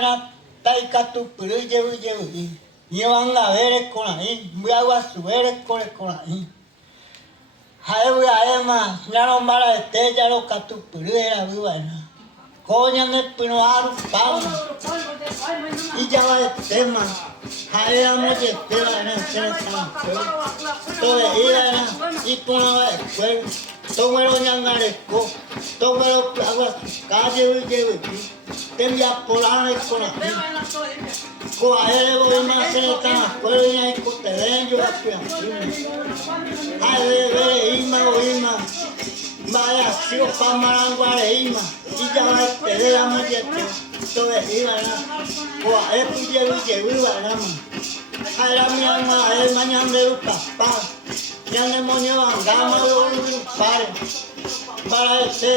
na taikatu puru jevu jevu. Yewanga vere konai, muawa suere kore konai. Haewu aema, nyaro mara te jaro katu puru era buana. Konya ne pino aru pau. Ijawa tema. Haera moje tela na sena sana. Toe ira na ipona wa kwel. Tomero nyangare ko. Tomero agua kaje jevu. Temia polana kona. Ko aere bo ma sena sana. Kwel nya ko te lenjo apia. Aere vere ima. Vaya, sigo pamarangua ima. Ijawa te la moje toe ira na. Ko aere puje jevu na ma. Haera mianga mañana papá. Ya ne moño angama de pare. Para ese.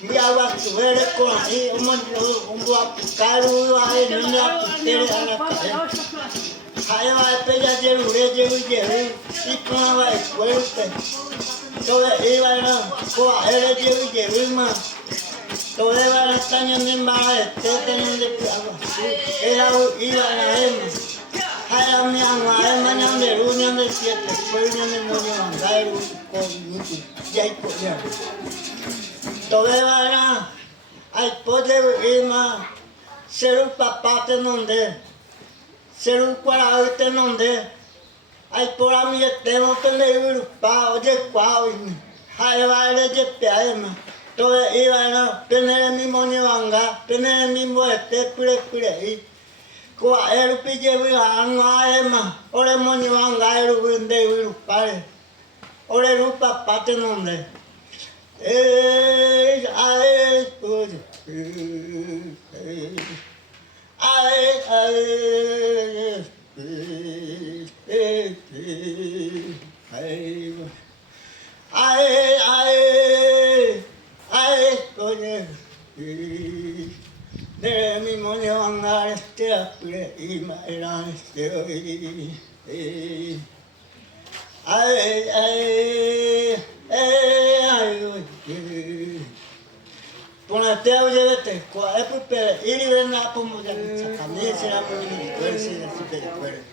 Mi agua suere con ahí. Un guapucaro ahí. Niña putere a la calle. Haera pella jevu. Y con agua de fuerte. Todo iba a ko aere jevu ma. Todo iba a caña de mbara. Tenen de agua. Era iba a ema. Haera mi agua, mañana de luna de 7, pues ya me moño andar con mucho, ya hay poder. Todo era, hay poder irma, ser un papá te nonde, ser un cuarado te nonde, hay por a mí tengo que leer pa, oye cuau, haera de peaema, todo iba a tener mi moño anga, tener mi muerte, pure. Ko aero pije wi anga ema ore monyo anga ero winde wi pare ore rupa pate nonde ae puj de mi moño anga este apure y maera este hoy ponete a oye te cuál es iri ven a pomo ya camisa la pomo de fuerza